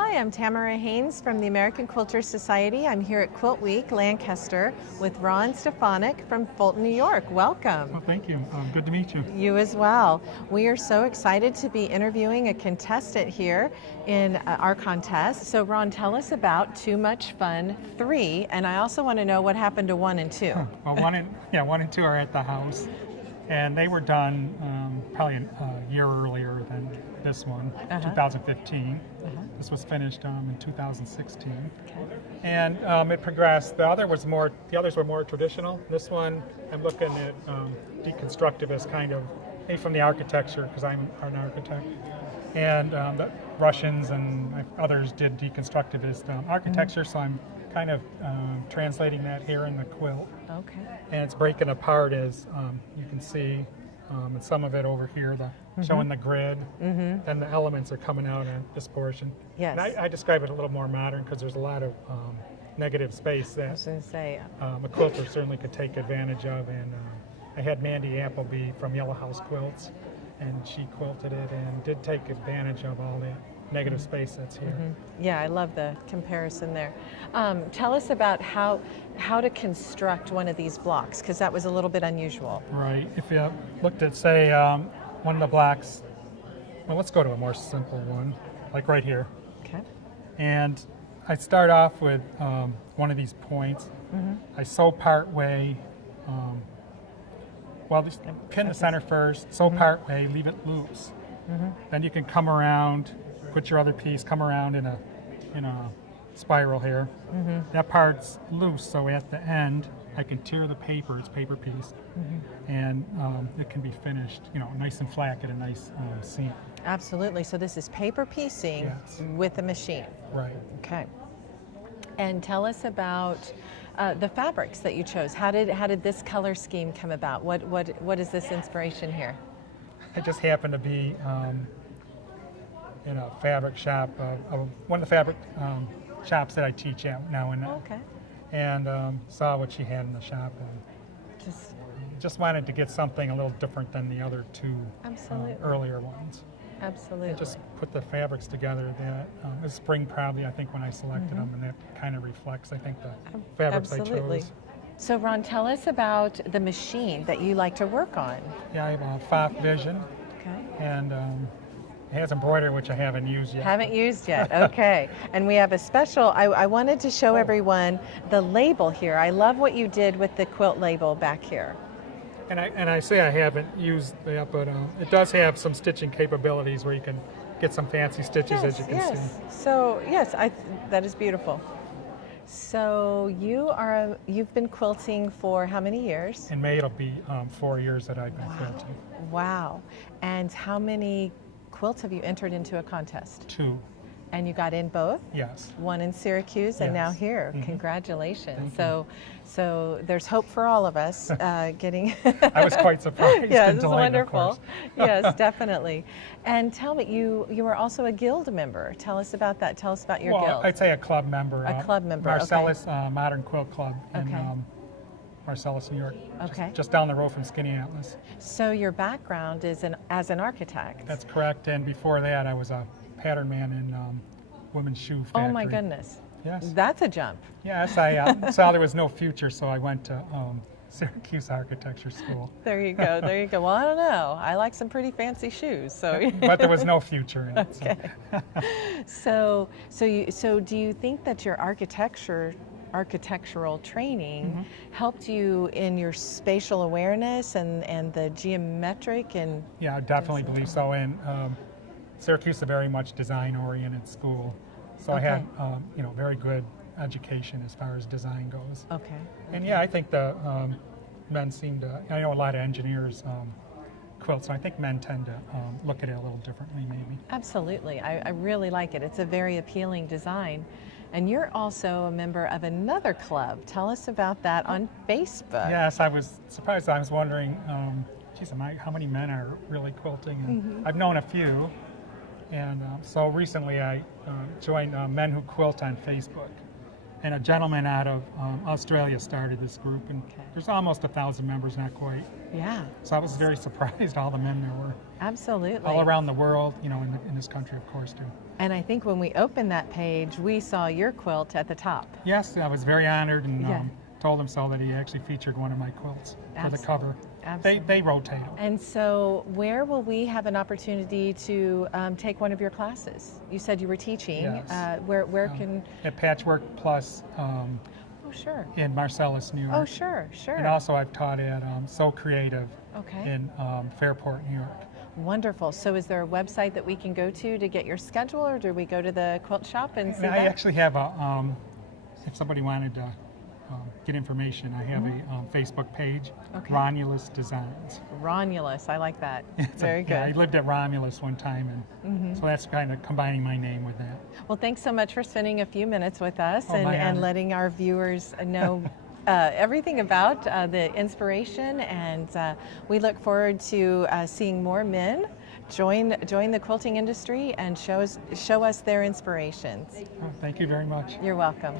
Hi, I'm Tamara Hanes from the American Quilters Society. I'm here at Quilt Week, Lancaster, with Ron Stefanik from Fulton, New York. Welcome. Well, thank you. Good to meet you. You as well. We are so excited to be interviewing a contestant here in our contest. So Ron, tell us about Too Much Fun 3, and I also want to know what happened to 1 and 2. Well, 1 and 2 are at the house, and they were done probably a year earlier than this one, 2015. This was finished in 2016, and it progressed. The others were more traditional. This one, I'm looking at deconstructivist kind of, maybe from the architecture, because I'm an architect, and the Russians and others did deconstructivist architecture. So I'm kind of translating that here in the quilt. Okay. And it's breaking apart, as you can see, and some of it over here, showing the grid, and the elements are coming out in this portion. Yes. And I describe it a little more modern because there's a lot of negative space that I was going to say. a quilter certainly could take advantage of. And I had Mandy Applebee from Yellow House Quilts, and she quilted it and did take advantage of all the negative space that's here. Yeah, I love the comparison there. Tell us about how to construct one of these blocks, because that was a little bit unusual. Right. If you looked at, say, one of the blocks, well, let's go to a more simple one, like right here. Okay. And I start off with one of these points. I sew part way, just pin the center first, sew part way, leave it loose. Then you can come around, put your other piece, come around in a spiral here. That part's loose, so at the end I can tear the paper, it's paper piece, and it can be finished, nice and flat, get a nice seam. Absolutely. So this is paper piecing with a machine. Right. Okay. And tell us about the fabrics that you chose. How did this color scheme come about? What is this inspiration here? I just happened to be in a fabric shop, one of the fabric shops that I teach at now and then. Okay. And saw what she had in the shop, and just wanted to get something a little different than the other two earlier ones. Absolutely. And just put the fabrics together. That this spring probably, I think, when I selected them, and that kind of reflects, I think, the fabrics I chose. So Ron, tell us about the machine that you like to work on. Yeah, I have a Pfaff Vision. Okay. And it has embroidery, which I haven't used yet. Haven't used yet, okay. And we have a special, I wanted to show everyone the label here. I love what you did with the quilt label back here. And I say I haven't used that, but it does have some stitching capabilities where you can get some fancy stitches, as you can see. So yes, that is beautiful. So you've been quilting for how many years? In May it'll be 4 years that I've been quilting. Wow. And how many quilts have you entered into a contest? 2. And you got in both? Yes. 1 in Syracuse and now here. Congratulations. So there's hope for all of us getting. I was quite surprised. Yeah, and this is delighted, wonderful. Of course. Yes, definitely. And tell me, you were also a guild member. Tell us about that. Tell us about your guild. I'd say a club member. A club member. Marcellus Modern Quilt Club in Marcellus, New York. Just down the road from Skinny Atlas. So your background is as an architect. That's correct. And before that, I was a pattern man in women's shoe factory. Oh my goodness. Yes. That's a jump. Yes, I saw there was no future, so I went to Syracuse Architecture School. There you go. There you go. Well, I don't know. I like some pretty fancy shoes, so. But there was no future in it. Okay. So do you think that your architectural training helped you in your spatial awareness and the geometric and? Yeah, I definitely believe so. And Syracuse is a very much design-oriented school, so I had very good education as far as design goes. Okay. And yeah, I think the men seem to. I know a lot of engineers quilt, so I think men tend to look at it a little differently, maybe. Absolutely, I really like it. It's a very appealing design. And you're also a member of another club. Tell us about that on Facebook. Yes, I was surprised. I was wondering, how many men are really quilting? And I've known a few. And so recently I joined Men Who Quilt on Facebook. And a gentleman out of Australia started this group. And there's almost 1,000 members, not quite. Yeah. So I was very surprised all the men there were. Absolutely. All around the world, in this country, of course, too. And I think when we opened that page, we saw your quilt at the top. Yes, I was very honored and Yeah. told him so that he actually featured one of my quilts for the cover. Absolutely. They rotate them. And so where will we have an opportunity to take one of your classes? You said you were teaching. Yes. Where can... At Patchwork Plus Oh, sure. in Marcellus, New York. Oh, sure, sure. And also I've taught at So Creative Okay. in Fairport, New York. Wonderful. So is there a website that we can go to get your schedule, or do we go to the quilt shop and see And that? I actually have a, if somebody wanted to get information, I have a Facebook page, Okay. Romulus Designs. Romulus, I like that. Very good. Yeah, I lived at Romulus one time, and so that's kind of combining my name with that. Well, thanks so much for spending a few minutes with us Oh, my and honor. letting our viewers know everything about the inspiration, and we look forward to seeing more men join the quilting industry and show us their inspirations. Oh, thank you very much. You're welcome.